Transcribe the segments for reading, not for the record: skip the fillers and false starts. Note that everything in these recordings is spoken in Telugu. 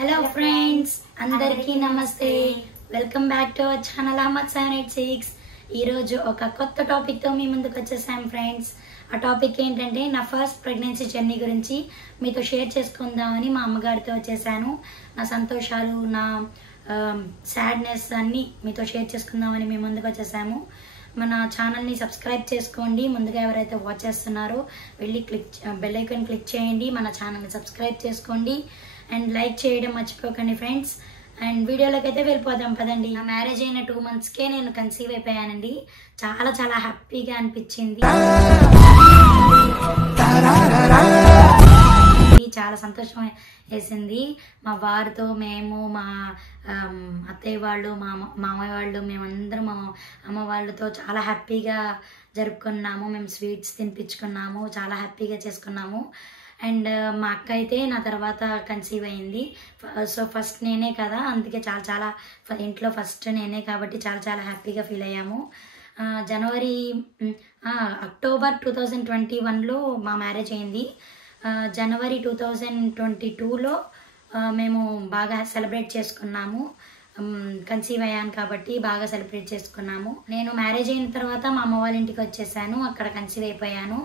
హలో ఫ్రెండ్స్, అందరికీ నమస్తే. Welcome back to our channel Ahmed 786. ఈరోజు ఒక కొత్త టాపిక్తో మీ ముందుకు వచ్చేసాం ఫ్రెండ్స్. ఆ టాపిక్ ఏంటంటే నా ఫస్ట్ ప్రెగ్నెన్సీ జర్నీ గురించి మీతో షేర్ చేసుకుందామని మా అమ్మగారితో వచ్చేసాను. నా సంతోషాలు, నా సాడ్నెస్ అన్నీ మీతో షేర్ చేసుకుందామని మీ ముందుకు వచ్చేసాము. మన ఛానల్ని సబ్స్క్రైబ్ చేసుకోండి. ముందుగా ఎవరైతే వాచ్ చేస్తున్నారో వెళ్ళి బెల్ ఐకాన్ క్లిక్ చేయండి. మన ఛానల్ని సబ్స్క్రైబ్ చేసుకోండి అండ్ లైక్ చేయడం మర్చిపోకండి ఫ్రెండ్స్. అండ్ వీడియోలోకి అయితే వెళ్ళిపోదాం పదండి. నా మ్యారేజ్ అయిన 2 monthsకే నేను కన్సీవ్ అయిపోయానండి. చాలా చాలా హ్యాపీగా అనిపించింది, చాలా సంతోషం వేసింది. మా వారితో మేము, మా అత్తయ్య వాళ్ళు, మా మామయ్య వాళ్ళు, మేమందరం మా అమ్మ వాళ్ళతో చాలా హ్యాపీగా జరుపుకున్నాము. మేము స్వీట్స్ తినిపించుకున్నాము, చాలా హ్యాపీగా చేసుకున్నాము. అండ్ మా అక్క అయితే నా తర్వాత కన్సీవ్ అయింది. సో ఫస్ట్ నేనే కదా, అందుకే చాలా చాలా ఇంట్లో ఫస్ట్ నేనే కాబట్టి చాలా చాలా హ్యాపీగా ఫీల్ అయ్యాము. అక్టోబర్ 2021లో మా మ్యారేజ్ అయింది. జనవరి 2022లో మేము బాగా సెలబ్రేట్ చేసుకున్నాము. కన్సీవ్ అయ్యాను కాబట్టి బాగా సెలబ్రేట్ చేసుకున్నాము. నేను మ్యారేజ్ అయిన తర్వాత మా అమ్మ వాళ్ళ ఇంటికి వచ్చేసాను. అక్కడ కన్సీవ్ అయిపోయాను.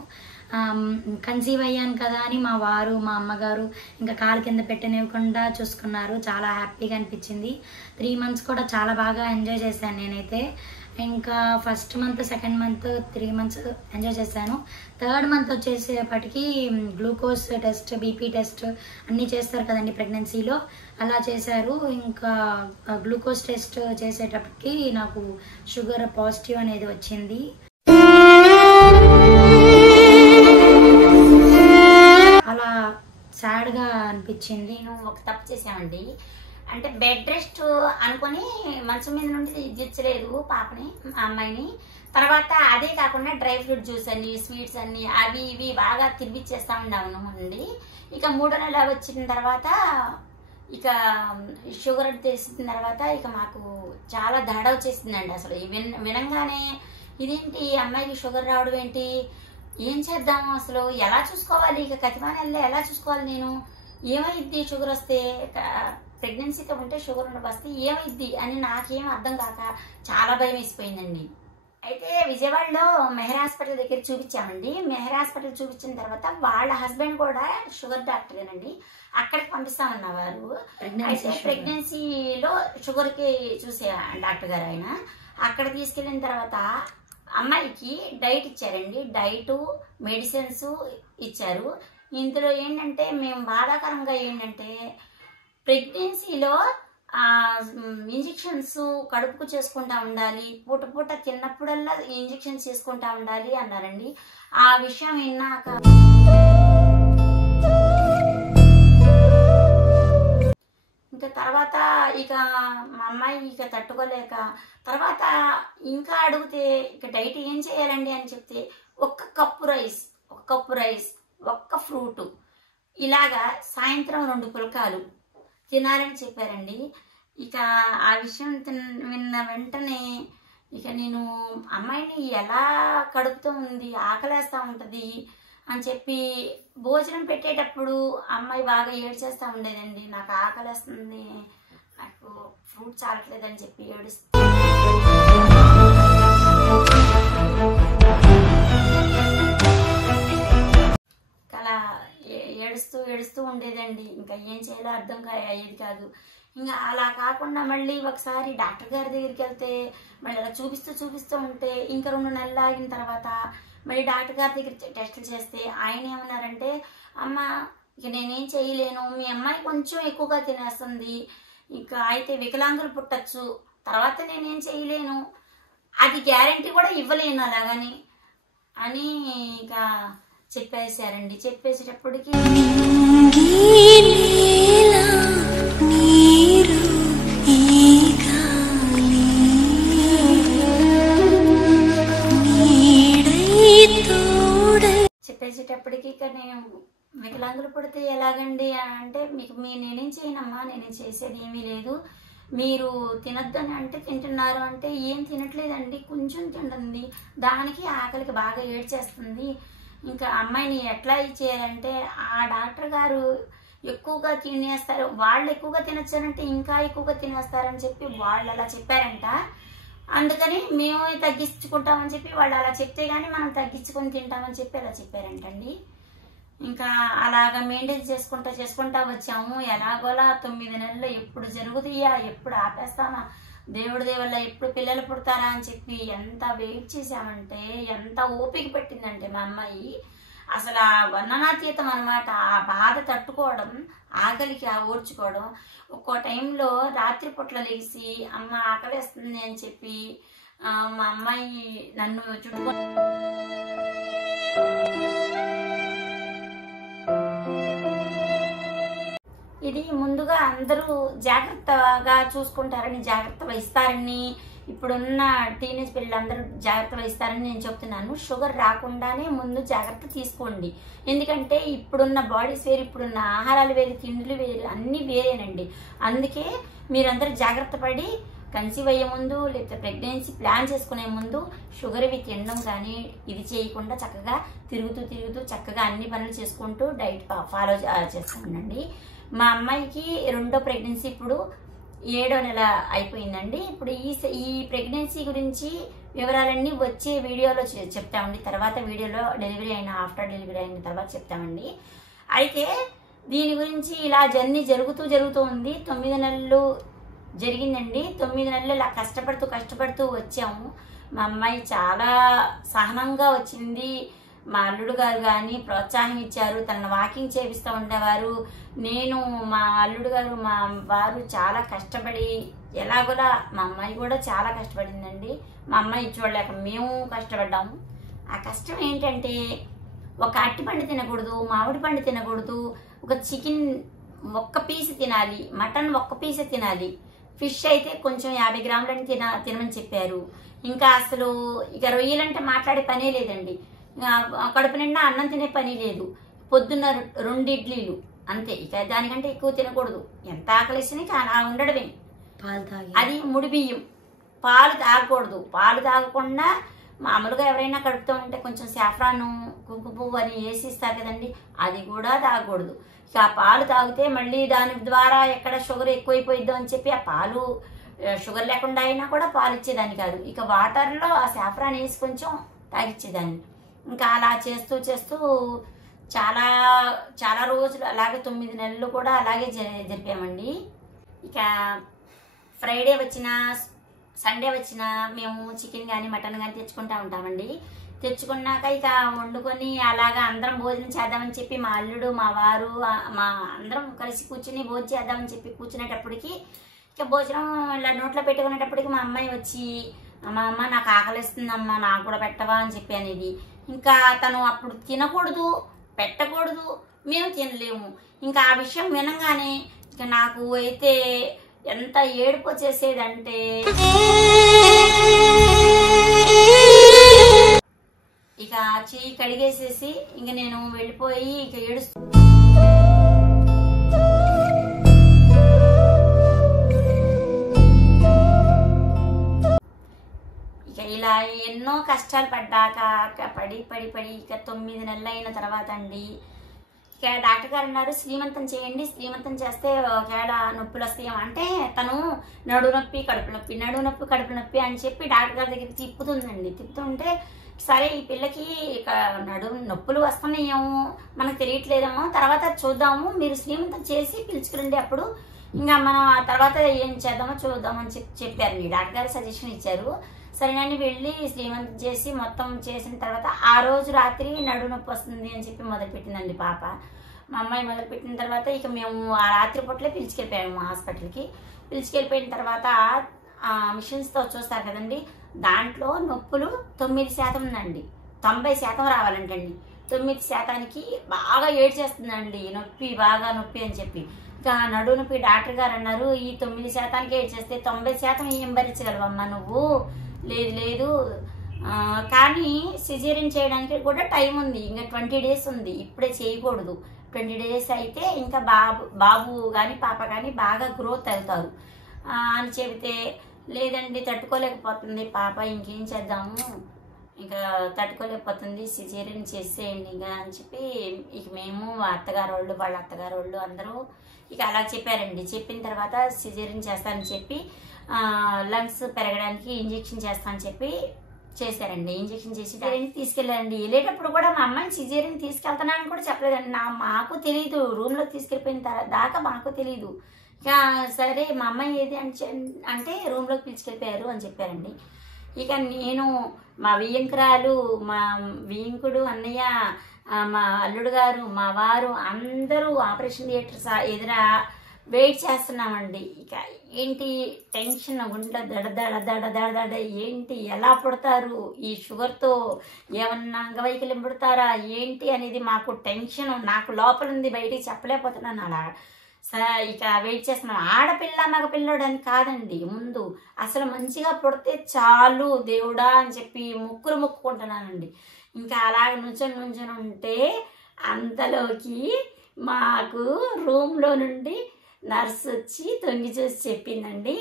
కన్సీవ్ అయ్యాను కదా అని మా వారు, మా అమ్మగారు ఇంకా కాలు కింద పెట్టనివ్వకుండా చూసుకున్నారు. చాలా హ్యాపీగా అనిపించింది. 3 months కూడా చాలా బాగా ఎంజాయ్ చేశాను నేనైతే. ఇంకా first month, second month, 3 months enjoy చేశాను. 3rd month వచ్చేసేపటికి గ్లూకోజ్ టెస్ట్, బీపీ టెస్ట్ అన్నీ చేస్తారు కదండి ప్రెగ్నెన్సీలో, అలా చేశారు. ఇంకా గ్లూకోజ్ టెస్ట్ చేసేటప్పటికి నాకు షుగర్ పాజిటివ్ అనేది వచ్చింది. అలా సాడ్గా అనిపించింది. నేను ఒక తప్పు చేసామండి. అంటే బెడ్ రెస్ట్ అనుకొని మంచం మీద నుండి దిచ్చలేదు పాపని, మా అమ్మాయిని. తర్వాత అదే కాకుండా డ్రై ఫ్రూట్ జ్యూస్ అన్ని, స్వీట్స్ అన్ని, అవి ఇవి బాగా తినిపించేస్తా ఉన్నాను అండి. ఇక 3వ నెల వచ్చిన తర్వాత ఇక షుగర్ తెలిసిన తర్వాత ఇక మాకు చాలా దడ వచ్చేసిందండి. అసలు వినంగానే ఇదేంటి అమ్మాయికి షుగర్ రావడం ఏంటి, ఏం చేద్దాము, అసలు ఎలా చూసుకోవాలి, ఇక కతిమానెల్లో ఎలా చూసుకోవాలి, నేను ఏమైద్ది షుగర్ వస్తే, ప్రెగ్నెన్సీతో ఉంటే షుగర్ వస్తే ఏమైద్ది అని నాకేం అర్థం కాక చాలా భయం వేసిపోయిందండి. అయితే విజయవాడలో మెహర్ హాస్పిటల్ దగ్గర చూపించామండి. మెహర్ హాస్పిటల్ చూపించిన తర్వాత వాళ్ళ హస్బెండ్ కూడా షుగర్ డాక్టరేనండి, అక్కడికి పంపిస్తామన్నవారు. అయితే ప్రెగ్నెన్సీలో షుగర్కి చూసే డాక్టర్ గారు ఆయన. అక్కడ తీసుకెళ్ళిన తర్వాత అమ్మాయికి డైట్ ఇచ్చారండి. డైటు, మెడిసిన్స్ ఇచ్చారు. ఇందులో ఏంటంటే మేము బాధాకరంగా ఏంటంటే ప్రెగ్నెన్సీలో ఇంజెక్షన్స్ కడుపుకు చేసుకుంటా ఉండాలి, పూట పూట తిన్నప్పుడల్లా ఇంజెక్షన్స్ చేసుకుంటా ఉండాలి అన్నారండి. ఆ విషయం విన్నాక ఇంకా తర్వాత ఇక మా అమ్మాయి ఇక తట్టుకోలేక తర్వాత ఇంకా అడిగితే ఇక డైట్ ఏం చేయాలండి అని చెప్తే 1 cup rice, 1 cup rice, 1 fruit, ఇలాగా సాయంత్రం 2 పుల్కాలు తినాలని చెప్పారండి. ఇక ఆ విషయం విన్న వెంటనే ఇక నేను అమ్మాయిని ఎలా కడుపుతూ ఉంది, ఆకలేస్తూ ఉంటుంది అని చెప్పి భోజనం పెట్టేటప్పుడు అమ్మాయి బాగా ఏడ్చేస్తూ ఉండేదండి. నాకు ఆకలేస్తుంది, నాకు ఫ్రూట్ చాలట్లేదని చెప్పి ఏడుస్తూ అలా ఏడుస్తూ ఉండేదండి. ఇంకా ఏం చేయాలో అర్థం అయ్యేది కాదు. ఇంకా అలా కాకుండా మళ్ళీ ఒకసారి డాక్టర్ గారి దగ్గరికి వెళ్తే మళ్ళీ అలా చూపిస్తూ ఉంటే ఇంకా 2 నెలలు ఆగిన తర్వాత మళ్ళీ డాక్టర్ గారి దగ్గర టెస్టులు చేస్తే ఆయన ఏమన్నారంటే, అమ్మ ఇక నేనేం చేయలేను, మీ అమ్మాయి కొంచెం ఎక్కువగా తినేస్తుంది, ఇక అయితే వికలాంగులు పుట్టచ్చు, తర్వాత నేనేం చేయలేను, అది గ్యారంటీ కూడా ఇవ్వలేను అలాగని అని ఇక చెప్పేశారండి. చెప్పేసేటప్పటికి ఇక నేను వికలాంగులు పుడితే ఎలాగండి అంటే, నేనేం చేయనమ్మా, నేనేం చేసేది ఏమీ లేదు, మీరు తినొద్దని అంటే తింటున్నారు అంటే ఏం తినట్లేదండి, కొంచెం తింటుంది, దానికి ఆకలికి బాగా ఏడ్చేస్తుంది, ఇంకా అమ్మాయిని ఎట్లా చేయాలంటే ఆ డాక్టర్ గారు ఎక్కువగా తినేస్తారు, వాళ్ళు ఎక్కువగా తినొచ్చారంటే ఇంకా ఎక్కువగా తినేస్తారని చెప్పి వాళ్ళు అలా చెప్పారంట. అందుకని మేము తగ్గించుకుంటామని చెప్పి వాళ్ళు అలా చెప్తే గానీ మనం తగ్గించుకొని తింటామని చెప్పి అలా చెప్పారంటండి. ఇంకా అలాగా మెయింటైన్ చేసుకుంటా వచ్చాము. ఎలాగోలా 9 నెలలు ఎప్పుడు జరుగుతాయా, ఎప్పుడు ఆపేస్తామా, దేవుడి దేవల్ల ఎప్పుడు పిల్లలు పుడతారా అని చెప్పి ఎంత వెయిట్ చేసామంటే, ఎంత ఓపిక పెట్టిందంటే మా అమ్మాయి. అసలు ఆ వర్ణనాతీతం అనమాట. ఆ బాధ తట్టుకోవడం, ఆకలికి ఆ ఓర్చుకోవడం. ఒక్కో టైంలో రాత్రి పూట్ల లేచి అమ్మ ఆకలిస్తుంది అని చెప్పి మా అమ్మాయి నన్ను చుట్టుకొని ఇది ముందుగా అందరూ జాగ్రత్తగా చూసుకుంటారని, జాగ్రత్త వహిస్తారని, ఇప్పుడున్న టీనేజ్ పిల్లలందరూ జాగ్రత్త వహిస్తారని నేను చెప్తున్నాను. షుగర్ రాకుండానే ముందు జాగ్రత్త తీసుకోండి. ఎందుకంటే ఇప్పుడున్న బాడీస్ వేరు, ఇప్పుడున్న ఆహారాలు వేరు, తిండులు వేరు, అన్నీ వేరేనండి. అందుకే మీరందరూ జాగ్రత్త పడి కన్సీవ్ అయ్యే ముందు లేకపోతే ప్రెగ్నెన్సీ ప్లాన్ చేసుకునే ముందు షుగర్ ఇవి తినడం కానీ ఇది చేయకుండా చక్కగా తిరుగుతూ చక్కగా అన్ని పనులు చేసుకుంటూ డైట్ ఫాలో చేస్తూ ఉండండి. మా అమ్మాయికి 2వ ప్రెగ్నెన్సీ ఇప్పుడు 7వ నెల అయిపోయిందండి. ఇప్పుడు ఈ ప్రెగ్నెన్సీ గురించి వివరాలన్నీ వచ్చే వీడియోలో చెప్తామండి. తర్వాత వీడియోలో డెలివరీ అయిన ఆఫ్టర్ డెలివరీ అయిన తర్వాత చెప్తామండి. అయితే దీని గురించి ఇలా జర్నీ జరుగుతూ ఉంది. 9 నెలలు జరిగిందండి. 9 నెలలు ఇలా కష్టపడుతూ వచ్చాము. మా అమ్మాయి చాలా సహనంగా వచ్చింది. మా అల్లుడు గారు కానీ ప్రోత్సాహం ఇచ్చారు, తనను వాకింగ్ చేపిస్తూ ఉండేవారు. నేను, మా అల్లుడు గారు, మా వారు చాలా కష్టపడి ఎలాగోలా మా అమ్మాయి కూడా చాలా కష్టపడిందండి. మా అమ్మాయి చూడలేక మేము కష్టపడ్డాము. ఆ కష్టం ఏంటంటే ఒక అరటిపండు తినకూడదు, మామిడి పండు తినకూడదు, ఒక చికెన్ ఒక్క పీస్ తినాలి, మటన్ ఒక్క పీస్ తినాలి, ఫిష్ అయితే కొంచెం 50 గ్రాములని తినమని చెప్పారు. ఇంకా అసలు ఇక రొయ్యలంటే మాట్లాడే పనే లేదండి. కడుపు నిండా అన్నం తినే పని లేదు. పొద్దున్న 2 ఇడ్లీలు అంతే. ఇక దానికంటే ఎక్కువ తినకూడదు. ఎంత ఆకలిసినా అలా ఉండడమే. అది ముడి బియ్యం. పాలు తాగకూడదు. పాలు తాగకుండా మామూలుగా ఎవరైనా కడుపుతూ ఉంటే కొంచెం సాఫ్రాను, కుంకుమ పువ్వు అని వేసిస్తారు కదండి, అది కూడా తాగకూడదు. ఇక ఆ పాలు తాగితే మళ్ళీ దాని ద్వారా ఎక్కడ షుగర్ ఎక్కువైపోయిద్దో అని చెప్పి ఆ పాలు షుగర్ లేకుండా అయినా కూడా పాలు ఇచ్చేదాన్ని కాదు. ఇక వాటర్లో ఆ సాఫ్రాన్ వేసి కొంచెం తాగిచ్చేదాన్ని. ఇంకా అలా చేస్తూ చాలా రోజులు అలాగే 9 నెలలు కూడా అలాగే జరిపామండి. ఇక ఫ్రైడే వచ్చినా సండే వచ్చినా మేము చికెన్ కానీ మటన్ కానీ తెచ్చుకుంటా ఉంటామండి. తెచ్చుకున్నాక ఇక వండుకొని అలాగా అందరం భోజనం చేద్దామని చెప్పి మా అల్లుడు, మా వారు, మా అందరం కలిసి కూర్చుని భోజనం చేద్దామని చెప్పి కూర్చునేటప్పటికి ఇక భోజనం ఇలా నోట్లో పెట్టుకునేటప్పటికి మా అమ్మాయి వచ్చి, మా అమ్మ నాకు ఆకలిస్తుందమ్మా, నాకు కూడా పెట్టవా అని చెప్పి అనేది. ఇంకా తను అప్పుడు తినకూడదు, పెట్టకూడదు, మేము తినలేము. ఇంకా ఆ విషయం వినగానే ఇక నాకు అయితే ఎంత ఏడుపు వచ్చేసేదంటే ఇక చెయ్యి కడిగేసేసి ఇంక నేను వెళ్ళిపోయి ఇక ఏడుస్తూ ఇక ఇలా ఎన్నో కష్టాలు పడ్డాక పడి ఇక 9 నెలలు అయిన తర్వాత అండి ఇక డాక్టర్ గారు అన్నారు శ్రీమంతం చేయండి, శ్రీమంతం చేస్తే ఒకవేళ నొప్పులు వస్తాయేమో అంటే తను నడుము నొప్పి కడుపు నొప్పి అని చెప్పి డాక్టర్ గారి దగ్గర తిప్పుతుంటే సరే ఈ పిల్లకి ఇక నొప్పులు వస్తున్నాయేమో మనకు తెలియట్లేదేమో, తర్వాత చూద్దాము, మీరు శ్రీమంతం చేసి పిలుచుకురండి, అప్పుడు ఇంకా మనం ఆ తర్వాత ఏం చేద్దామో చూద్దామని చెప్పారు. మీ డాక్టర్ గారు సజెషన్ ఇచ్చారు. సరేనండి వెళ్ళి శ్రీమంతం చేసి మొత్తం చేసిన తర్వాత ఆ రోజు రాత్రి నడుము నొప్పి వస్తుంది అని చెప్పి మొదలుపెట్టిందండి పాప. మా అమ్మాయి మొదలుపెట్టిన తర్వాత ఇక మేము ఆ రాత్రి పూటలే పిలిచుకెళ్ళిపోయాము హాస్పిటల్కి. పిలిచుకెళ్ళిపోయిన తర్వాత మిషన్స్తో చూస్తారు కదండి, దాంట్లో నొప్పులు 9% ఉందండి. 90% రావాలంటండి. 9%కి బాగా ఏడ్చేస్తుందండి, బాగా నొప్పి అని చెప్పి. ఇంకా నడుము నొప్పి డాక్టర్ గారు అన్నారు ఈ 9%కి ఏడ్చేస్తే 90% ఏం భరించగలవమ్మా నువ్వు, లేదు కానీ సిజేరియన్ చేయడానికి కూడా టైం ఉంది, ఇంకా 20 days ఉంది, ఇప్పుడే చేయకూడదు. 20 days అయితే ఇంకా బాబు కానీ పాప కానీ బాగా గ్రోత్ అవుతారు అని చెబితే లేదండి తట్టుకోలేకపోతుంది పాప, ఇంకేం చేద్దాము ఇంకా తట్టుకోలేకపోతుంది, సిజేరియన్ చేసేయండి ఇంకా అని చెప్పి ఇక మేము అత్తగారు వాళ్ళు వాళ్ళ అత్తగారు వాళ్ళు అందరూ ఇక అలా చెప్పారండి. చెప్పిన తర్వాత సిజేరియన్ చేస్తానని చెప్పి లంగ్స్ పెరగడానికి ఇంజెక్షన్ చేస్తానని చెప్పి చేశారండి. ఇంజెక్షన్ చేసి తీసుకెళ్ళారండి. వెళ్ళేటప్పుడు కూడా మా అమ్మాయిని సిజేరియన్ తీసుకెళ్తానని కూడా చెప్పలేదండి. మాకు తెలియదు, రూమ్లో తీసుకెళ్ళిపోయిన తర్వాత దాకా మాకు తెలియదు. ఇక సరే మా అమ్మాయి ఏది అంటే రూమ్లోకి పిలుచుకెళ్ళిపోయారు అని చెప్పారండి. ఇక నేను మా వియ్యంకురాలు, మా వియ్యంకుడు, అన్నయ్య, మా అల్లుడు గారు, మా వారు అందరూ ఆపరేషన్ థియేటర్ ఎదుర వెయిట్ చేస్తున్నామండి. ఇక ఏంటి టెన్షన్, గుండె దడ దడ దడ దడ దడ, ఏంటి ఎలా పుడతారు, ఈ షుగర్తో ఏమన్నా అంగవైకల్యం పుడతారా ఏంటి అనేది మాకు టెన్షన్. నాకు లోపల ఉంది, బయటికి చెప్పలేకపోతున్నాను. అలా ఇక వెయిట్ చేస్తున్నాం. ఆడపిల్ల మగ పిల్లడు అని కాదండి, ముందు అసలు మంచిగా పుడితే చాలు దేవుడా అని చెప్పి మొక్కుకుంటున్నానండి. ఇంకా అలాగ నుంచొని ఉంటే అంతలోకి మాకు రూమ్లో నుండి నర్స్ వచ్చి తొంగి చూసి చెప్పిందండి,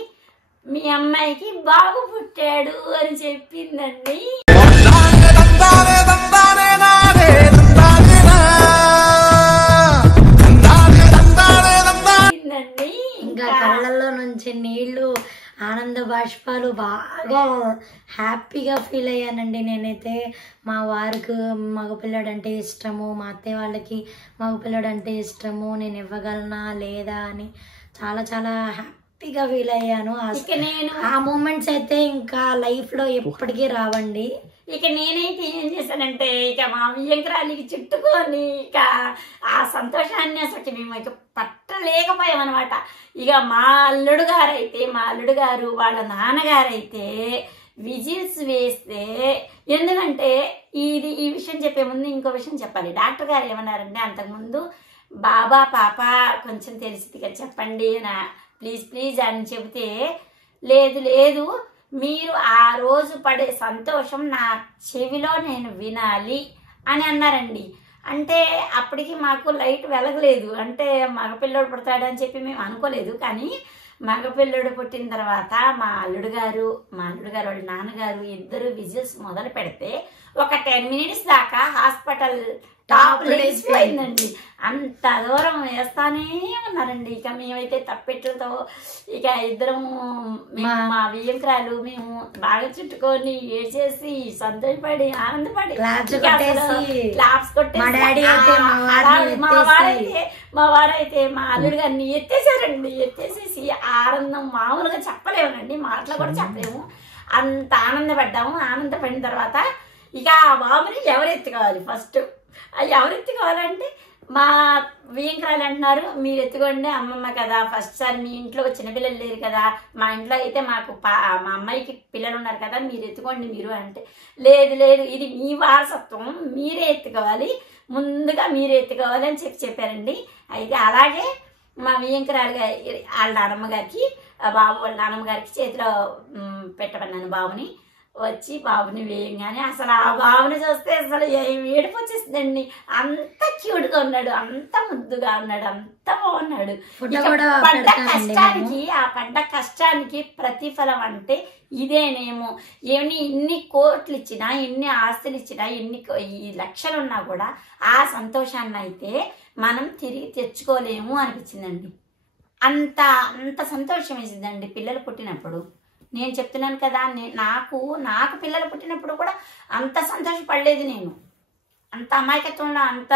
మీ అమ్మాయికి బాబు పుట్టాడు అని చెప్పిందండి. ఇంకా కళ్ళల్లో నుంచి నీళ్లు, ఆనంద బాష్పాలు, బాగా హ్యాపీగా ఫీల్ అయ్యానండి నేనైతే. మా వారికి మగపిల్లడు అంటే ఇష్టము, మా అత్తయ్య వాళ్ళకి మగపిల్లడు అంటే ఇష్టము, నేను ఇవ్వగలనా లేదా అని చాలా చాలా హ్యాపీగా ఫీల్ అయ్యాను. ఆ మూమెంట్స్ అయితే ఇంకా లైఫ్లో ఎప్పటికీ రావండి. ఇక నేనైతే ఏం చేశానంటే ఇక మా వియ్యంకురాలికి చుట్టుకొని ఇక ఆ సంతోషాన్ని అసలు మేము ఇక పట్టలేకపోయామన్నమాట. ఇక మా అల్లుడు గారు వాళ్ళ నాన్నగారైతే విజిల్స్ వేస్తే, ఎందుకంటే ఈ విషయం చెప్పే ముందు ఇంకో విషయం చెప్పాలి. డాక్టర్ గారు ఏమన్నారంటే, అంతకుముందు బాబా పాప కొంచెం తెలిసిందిగా చెప్పండి ప్లీజ్ అని చెబితే, లేదు మీరు ఆ రోజు పడే సంతోషం నా చెవిలో నేను వినాలి అని అన్నారండి. అంటే అప్పటికి మాకు లైట్ వెలగలేదు. అంటే మగపిల్లడు పుడతాడని చెప్పి మేము అనుకోలేదు. కానీ మగపిల్లడు పుట్టిన తర్వాత మా అల్లుడు గారు వాళ్ళ నాన్నగారు ఇద్దరు విజిల్స్ మొదలు పెడితే ఒక 10 minutes దాకా హాస్పిటల్ టాప్ లేచిపోయిందండి. అంత దూరం వేస్తానే ఉన్నారండి. ఇక మేమైతే తప్పెట్లతో ఇక ఇద్దరం మా వియ్యంకురాలు మేము బాగా చుట్టుకొని ఏడ్చేసి సంతోషపడి ఆనందపడి క్లాప్స్ కొట్టేసి మా వారైతే మా అల్లుడు గారిని ఎత్తేసేసి ఆనందం మామూలుగా చెప్పలేమునండి, మాటలు కూడా చెప్పలేము. అంత ఆనందపడిన తర్వాత ఇక ఆ బాబుని ఎవరు ఎత్తుకోవాలి ఫస్ట్, ఎవరు ఎత్తుకోవాలంటే మా వియ్యంకురాలు అంటున్నారు, మీరు ఎత్తుకోండి అమ్మమ్మ కదా, ఫస్ట్ సారి మీ ఇంట్లో చిన్నపిల్లలు లేరు కదా, మా ఇంట్లో అయితే మా అమ్మాయికి పిల్లలు ఉన్నారు కదా, మీరు ఎత్తుకోండి మీరు అంటే, లేదు ఇది మీ వారసత్వం, మీరే ఎత్తుకోవాలి, ముందుగా మీరే ఎత్తుకోవాలి అని చెప్పారండి. అయితే అలాగే మా వియ్యంకురాలు వాళ్ళ నానమ్మ గారికి బాబు వాళ్ళ నానమ్మ గారికి చేతిలో పెట్టమన్నాను బాబుని. వచ్చి బాబుని వేయంగానే అసలు ఆ బాబుని చూస్తే అసలు ఏడుపు వచ్చేసిందండి. అంత క్యూట్గా ఉన్నాడు, అంత ముద్దుగా ఉన్నాడు, అంత బాగున్నాడు. పడ్డ కష్టానికి ప్రతిఫలం అంటే ఇదేనేమో. ఇన్ని కోట్లు ఇచ్చినా, ఎన్ని ఆస్తులు ఇచ్చినా, ఈ లక్షలు ఉన్నా కూడా ఆ సంతోషాన్ని అయితే మనం తిరిగి తెచ్చుకోలేము అనిపించిందండి. అంత సంతోషం వేసిందండి పిల్లలు పుట్టినప్పుడు. నేను చెప్తున్నాను కదా, నాకు పిల్లలు పుట్టినప్పుడు కూడా అంత సంతోషపడలేదు. నేను అంత అమాయకత్వంలో, అంత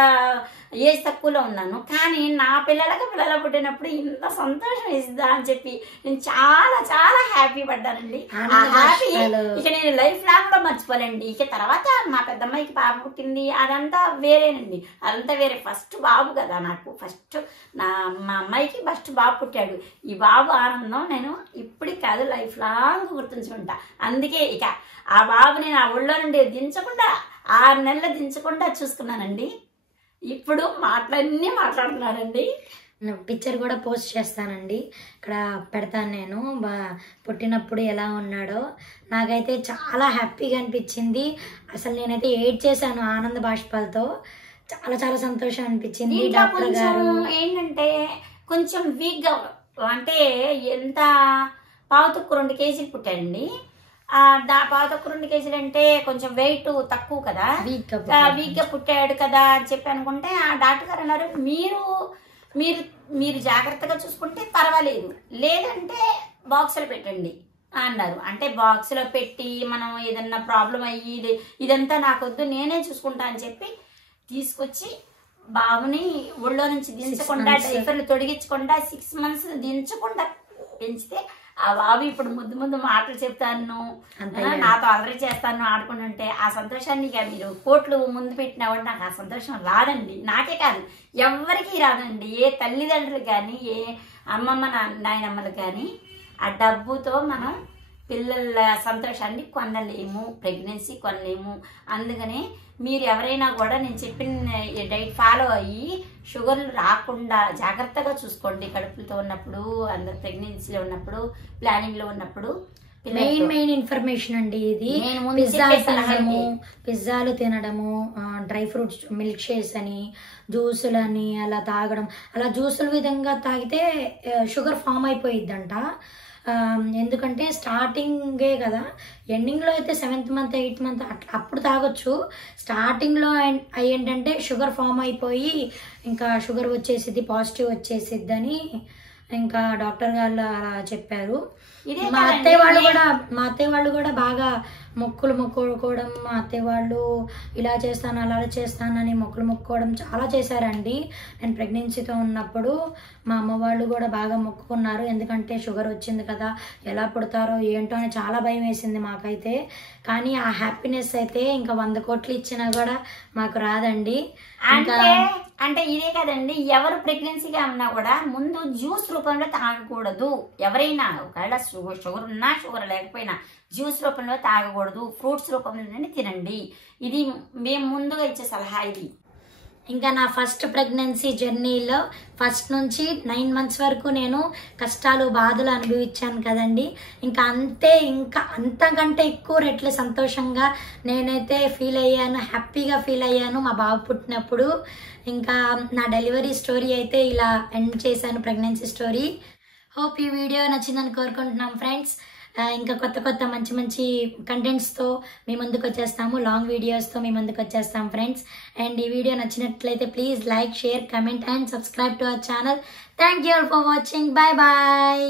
ఏజ్ తక్కువలో ఉన్నాను. కానీ నా పిల్లలు పుట్టినప్పుడు ఇంత సంతోషం వేసిద్దా అని చెప్పి నేను చాలా చాలా హ్యాపీ పడ్డానండి. ఆ హ్యాపీ ఇక నేను లైఫ్ లాంగ్ లో మర్చిపోలేండి. ఇక తర్వాత మా పెద్దమ్మాయికి బాబు పుట్టింది, అదంతా వేరేనండి, అదంతా వేరే. ఫస్ట్ బాబు కదా నాకు, మా అమ్మాయికి ఫస్ట్ బాబు పుట్టాడు. ఈ బాబు ఆనందం నేను ఇప్పటికి కాదు లైఫ్ లాంగ్ గుర్తుంచుకుంటా. అందుకే ఇక ఆ బాబుని నా ఒళ్ళో నుండి దించకుండా 6 నెలలు దించకుండా చూసుకున్నానండి. ఇప్పుడు మాటలన్నీ మాట్లాడుతున్నానండి. పిక్చర్ కూడా పోస్ట్ చేస్తానండి, ఇక్కడ పెడతాను నేను. పుట్టినప్పుడు ఎలా ఉన్నాడో నాకైతే చాలా హ్యాపీగా అనిపించింది. అసలు నేనైతే ఏడ్ చేశాను ఆనంద బాష్పాలతో. చాలా చాలా సంతోషం అనిపించింది. డాక్టర్ గారు ఏంటంటే కొంచెం వీక్గా, అంటే ఎంత 1.5 2 kg పుట్టాడండి. పావు తక్కువ 2 కేజీలు అంటే కొంచెం వెయిట్ తక్కువ కదా, వీక్ గా పుట్టాడు కదా అని చెప్పి అనుకుంటే ఆ డాక్టర్ గారు అన్నారు, మీరు జాగ్రత్తగా చూసుకుంటే పర్వాలేదు, లేదంటే బాక్సులో పెట్టండి అన్నారు. అంటే బాక్స్ లో పెట్టి మనం ఏదన్నా ప్రాబ్లం అయ్యి ఇదంతా నాకొద్దు నేనే చూసుకుంటా అని చెప్పి తీసుకొచ్చి బాబుని ఒళ్ళో నుంచి దించకుండా డైపర్లు తొడిగించకుండా 6 months దించకుండా పెంచితే ఆ బాబు ఇప్పుడు ముద్దు మాటలు చెప్తాను, నాతో అలరి చేస్తాను ఆడుకుంటుంటే ఆ సంతోషాన్ని ఇక మీరు కోట్లు ముందు పెట్టినా కూడా నాకు ఆ సంతోషం రాదండి. నాకే కాదు ఎవరికి రాదండి. ఏ తల్లిదండ్రులు కానీ ఏ అమ్మమ్మ నాయనమ్మలు కానీ ఆ డబ్బుతో మనం పిల్లల సంతోషాన్ని కొనలేము, ప్రెగ్నెన్సీ కొనలేము. అందుకనే మీరు ఎవరైనా కూడా నేను చెప్పిన డైట్ ఫాలో అయ్యి షుగర్లు రాకుండా జాగ్రత్తగా చూసుకోండి. కడుపులతో ఉన్నప్పుడు, అందరు ప్రెగ్నెన్సీలో ఉన్నప్పుడు, ప్లానింగ్లో ఉన్నప్పుడు. మెయిన్ ఇన్ఫర్మేషన్ అండి ఇది. పిజ్జాలు తినడము, డ్రై ఫ్రూట్స్ మిల్క్ షేక్స్ అని, జ్యూసులని అలా తాగడం, అలా జ్యూసుల విధంగా తాగితే షుగర్ ఫామ్ అయిపోయిద్దంట. ఎందుకంటే స్టార్టింగే కదా, ఎండింగ్లో అయితే 7th month 8th month అట్లా అప్పుడు తాగొచ్చు. స్టార్టింగ్లో ఏంటంటే షుగర్ ఫామ్ అయిపోయి ఇంకా షుగర్ వచ్చేసిద్ది, పాజిటివ్ వచ్చేసిద్ది అని ఇంకా డాక్టర్ గారు అలా చెప్పారు. మా అత్తయ్య వాళ్ళు కూడా బాగా మొక్కుకోవడం, మా అత్తయ్య వాళ్ళు ఇలా చేస్తాను అలా చేస్తానని మొక్కుకోవడం చాలా చేశారండి. నేను ప్రెగ్నెన్సీతో ఉన్నప్పుడు మా అమ్మ వాళ్ళు కూడా బాగా మొక్కుకున్నారు. ఎందుకంటే షుగర్ వచ్చింది కదా, ఎలా పుడతారో ఏంటో అని చాలా భయం వేసింది మాకైతే. కానీ ఆ హ్యాపీనెస్ అయితే ఇంకా 100 కోట్లు ఇచ్చినా కూడా మాకు రాదండి. అంటే ఇదే కదండి, ఎవరు ప్రెగ్నెన్సీగా ఉన్నా కూడా ముందు జ్యూస్ రూపంలో తాగకూడదు. ఎవరైనా ఒకవేళ షుగర్ ఉన్నా షుగర్ లేకపోయినా జ్యూస్ రూపంలో తాగకూడదు, ఫ్రూట్స్ రూపంలోనే తినండి. ఇది మేము ముందుగా ఇచ్చే సలహా ఇది. ఇంకా నా ఫస్ట్ ప్రెగ్నెన్సీ జర్నీలో ఫస్ట్ నుంచి 9 months వరకు నేను కష్టాలు బాధలు అనుభవించాను కదండి. ఇంకా అంతకంటే ఎక్కువ రెట్లు సంతోషంగా నేనైతే ఫీల్ అయ్యాను, హ్యాపీగా ఫీల్ అయ్యాను మా బాబు పుట్టినప్పుడు. ఇంకా నా డెలివరీ స్టోరీ అయితే ఇలా ఎండ్ చేశాను, ప్రెగ్నెన్సీ స్టోరీ. హోప్ ఈ వీడియో నచ్చిందని కోరుకుంటున్నాం ఫ్రెండ్స్. ఇంకా కొత్త మంచి కంటెంట్స్తో మీ ముందుకు వచ్చేస్తాము, లాంగ్ వీడియోస్తో మీ ముందుకు వచ్చేస్తాం ఫ్రెండ్స్. అండ్ ఈ వీడియో నచ్చినట్లయితే please like, share, comment and subscribe to our channel. Thank you for watching. Bye bye.